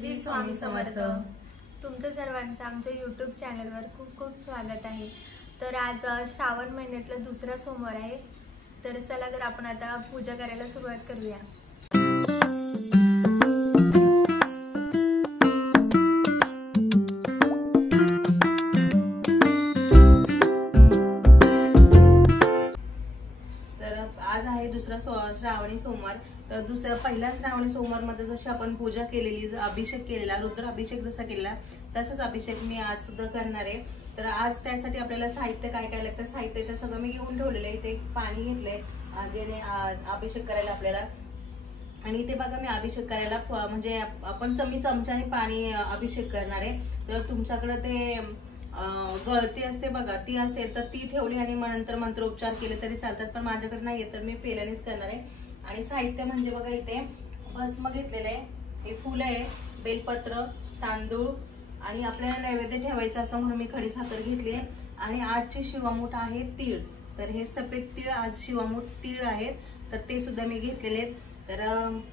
श्री स्वामी समर्थ। तुमचं सर्वांचं आमच्या यूट्यूब चॅनलवर खूप खूप स्वागत आहे। तर आज श्रावण महिन्यातला दुसरा सोमवार आहे। तर चला तर आपण आता पूजा करायला सुरुवात करूया। आज आहे दुसरा श्रावणी सोमवार। तर पहिल्या श्रावणी सोमवार मध्ये जशी आपण पूजा केलेली, अभिषेक केलेला, रुद्र अभिषेक जसा केलेला तसाच अभिषेक मी आज सुद्धा करणार आहे। तर आज त्यासाठी आपल्याला साहित्य काय काय लागतं, साहित्य तर सगळं मी घेऊन ठेवलेलं आहे। इथे पाणी घेतलंय जेणे अभिषेक करायला आपल्याला, आणि इथे बघा मी अभिषेक करायला म्हणजे आपण चमच्याने पाणी अभिषेक करणार आहे। तर तुमच्याकडे ते गळती असते बघा, ती असेल तर ती ठेवली आणि मग नंतर मंत्रोच्चार केले तरी चालतात, पण माझ्याकडे नाही तर मी पेल्यानेच करणार आहे। आणि साहित्य म्हणजे बघा इथे भस्म घेतलेलं आहे, हे फुलं आहे, बेलपत्र, तांदूळ, आणि आपल्याला नैवेद्य ठेवायचं असं म्हणून मी खडी साखर घेतली आहे। आणि आजची शिवामूठ आहे तीळ, तर हे सफेद तीळ आज शिवामूठ तीळ आहेत, तर ते सुद्धा मी घेतलेले आहेत। तर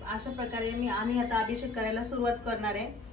अशा प्रकारे आम्ही आता अभिषेक करायला सुरुवात करणार आहे।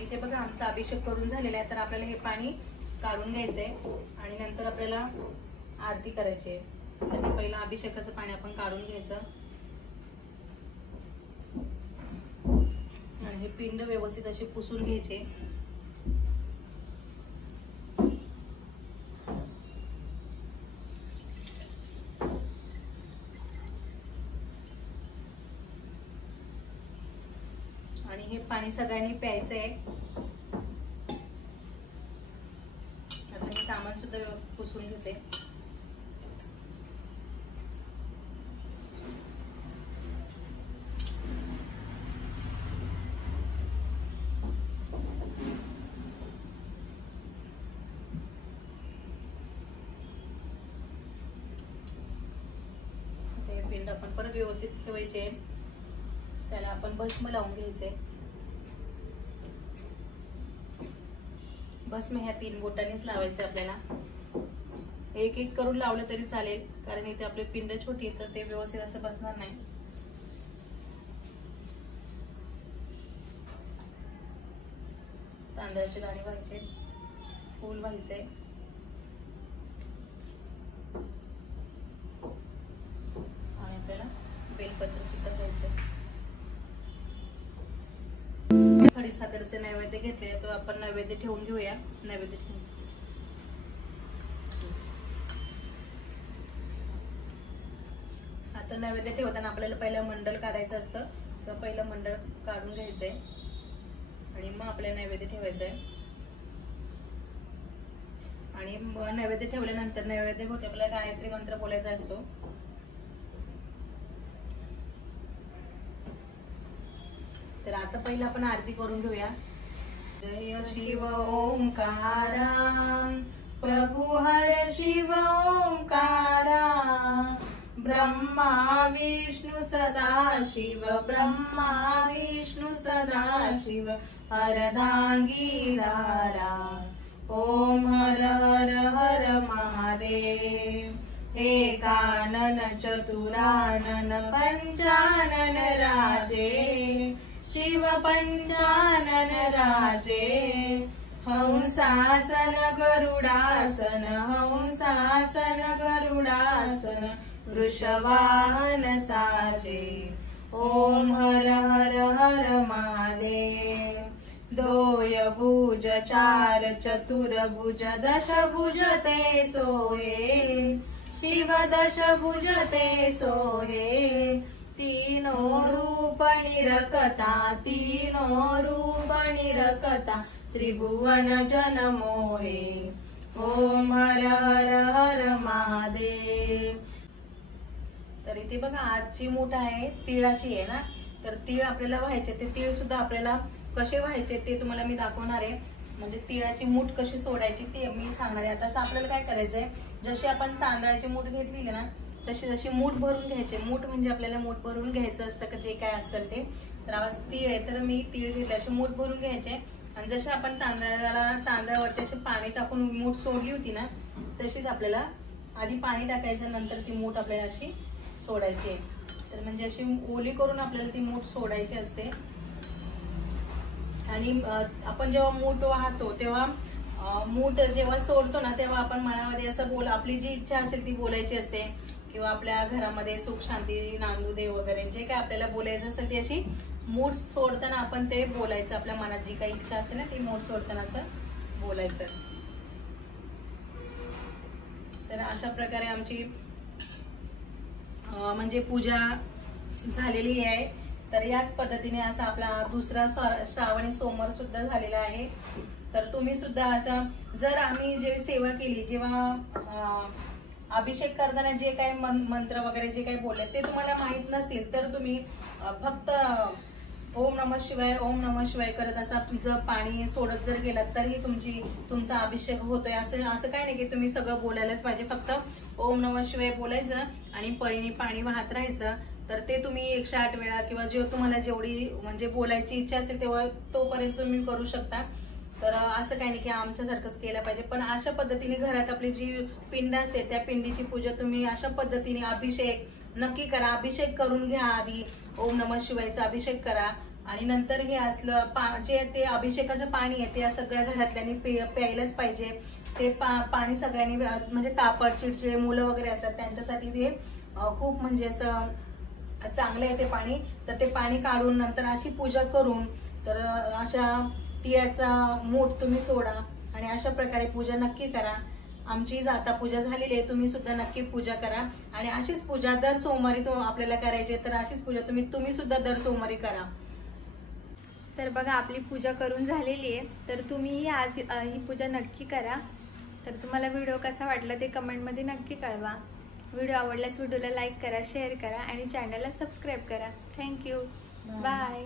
इथे बघा आमचा अभिषेक करून झालेला आहे। तर आपल्याला हे पाणी काढून घ्यायचंय आणि नंतर आपल्याला आरती करायची आहे। तर हे पहिलं अभिषेकाचं पाणी आपण काढून घ्यायचं आणि हे पिंड व्यवस्थित असे पुसून घ्यायचे। आणि हे पाणी सगळ्यांनी प्यायचंय। आता मी सामान सुद्धा व्यवस्थित पुसून घेते। हे पिंड आपण परत व्यवस्थित ठेवायचे, त्याला आपण भस्म लावून घ्यायचे। भस्म ह्या 3 बोटांनीच लावायचे आपल्याला, एक एक करून लावलं तरी चालेल, कारण इथे आपली पिंड छोटी आहे तर ते व्यवस्थित असं बसणार नाही। तांदळाचे दाणे व्हायचे, फूल व्हायचे, आणि आपल्याला बेलपत्र सुद्धा घ्यायचं। खडी साखरेचे नैवेद्य घेतले, तो आपण नैवेद्य ठेवून घेऊया। नैवेद्य ठेवून आता नैवेद्य ठेवताना आपल्याला पहिलं मंडळ काढायचं असतं, तर पहिलं मंडळ काढून घ्यायचंय आणि मग आपल्याला नैवेद्य ठेवायचंय। आणि नैवेद्य ठेवल्यानंतर नैवेद्य होते आपल्याला गायत्री मंत्र बोलायचा असतो। तर आता पहिला आपण आरती करून घेऊया। जय शिव ओंकारा प्रभु हर शिव ओंकारा, ब्रह्मा विष्णु सदा शिव, ब्रह्मा विष्णु सदा शिव, अर्धांगीधारा। ओम हर हर हर महादेव, एकानन चतुरानन पंचानन राजे, शिव पंचानन राजे। हंसासन गरुडासन, हंसासन गरुडासन, वृषवाहन साजे। ओम हर हर हर महादेव। दोय भुज चार चतुर्भुज दशभुज ते सोहे शिव दशभुज ते सोहे तीनो रूप निरखता तीनो रूप निरखता त्रिभुवन जन मोहे ओम हर हर हर महादेव। तर इथे बघा आजची मूठ आहे तिळाची आहे ना, तर तीळ आपल्याला व्हायचे, ते तीळ सुद्धा आपल्याला कसे व्हायचे ते तुम्हाला मी दाखवणार आहे। म्हणजे तिळाची मूठ कशी सोडायची ते मी सांगणार आहे। आता आपल्याला काय करायचंय, जशी आपण तांदळाची मूठ घेतलेली ना तशी जशी मूठ भरून घ्यायचे। मूठ म्हणजे आपल्याला मूठ भरून घ्यायचं असतं का जे काय असेल ते। तर आवाज तीळ आहे तर मी तीळ घेतले, अशी मूठ भरून घ्यायचे आणि जशी आपण तांदळावरती अशी पाणी टाकून मूठ सोडली होती ना तशीच आपल्याला आधी पाणी टाकायचं, नंतर ती मूठ आपल्याला अशी सोडायची। तर म्हणजे अशी ओली करून आपल्याला ती मूठ सोडायची असते। आणि आपण जेव्हा मूठ वाहतो तेव्हा मूठ जेव्हा सोडतो ना तेव्हा आपण मनामध्ये असं आपली जी इच्छा असेल ती बोलायची असते, किंवा आपल्या घरामध्ये सुख शांती नांदू दे वगैरे जे काय आपल्याला बोलायचं असेल ती अशी मूठ सोडताना आपण ते बोलायचं। आपल्या मनात जी काही इच्छा असेल ना ती मूठ सोडताना असं बोलायचं। तर अशा प्रकारे आमची म्हणजे पूजा झालेली आहे। तर याच पद्धतीने असा आपला दुसरा श्रावणी सोमवार सुद्धा झालेला आहे। तर तुम्ही सुद्धा असं जर आम्ही जेव्हा सेवा केली, जेव्हा अभिषेक करताना जे काही मंत्र वगैरे जे काही बोलले ते तुम्हाला माहित नसेल तर तुम्ही फक्त ओम नमः शिवाय करत असा जर पाणी सोडत जर गेलात तरी तुमचा अभिषेक होतोय। असं काय नाही की तुम्ही सगळं बोलायलाच पाहिजे, फक्त ओम नमः शिवाय बोलायचं आणि पळीने पाणी वाहत राहायचं। तर ते तुम्ही 108 वेळा किंवा तुम्हाला जेवढी म्हणजे बोलायची इच्छा असेल तेव्हा तोपर्यंत तुम्ही करू शकता। तर असं काही नाही की आमच्यासारखंच केलं पाहिजे, पण अशा पद्धतीने घरात आपली जी पिंड असते त्या पिंडीची पूजा तुम्ही अशा पद्धतीने अभिषेक नक्की करा। अभिषेक करून घ्या, आधी ओम नमः शिवायचा अभिषेक करा आणि नंतर हे असलं जे ते अभिषेकाचं पाणी आहे ते सगळ्या घरातल्यांनी प्यायलाच पाहिजे। ते पाणी सगळ्यांनी म्हणजे तापड चिडचिडे मुलं वगैरे असतात त्यांच्यासाठी ते खूप म्हणजे असं चांगलं आहे ते पाणी। तर ते पाणी काढून नंतर अशी पूजा करून तर अशा तिळाचा मूठ तुम्ही सोडा आणि अशा प्रकारे पूजा नक्की करा। आमची आता पूजा झालेली आहे, तुम्ही सुद्धा नक्की पूजा करा आणि अशीच पूजा दर सोमवारी आपल्याला करायची, तर अशीच पूजा तुम्ही सुद्धा दर सोमवारी करा। तर बघा आपली पूजा करून झालेली आहे, तर तुम्ही आज ही पूजा नक्की करा। तर तुम्हाला व्हिडिओ कसा वाटला ते कमेंटमध्ये नक्की कळवा। व्हिडिओ आवडल्यास व्हिडिओला लाईक करा, शेअर करा आणि चॅनलला सबस्क्राईब करा। Thank you, bye.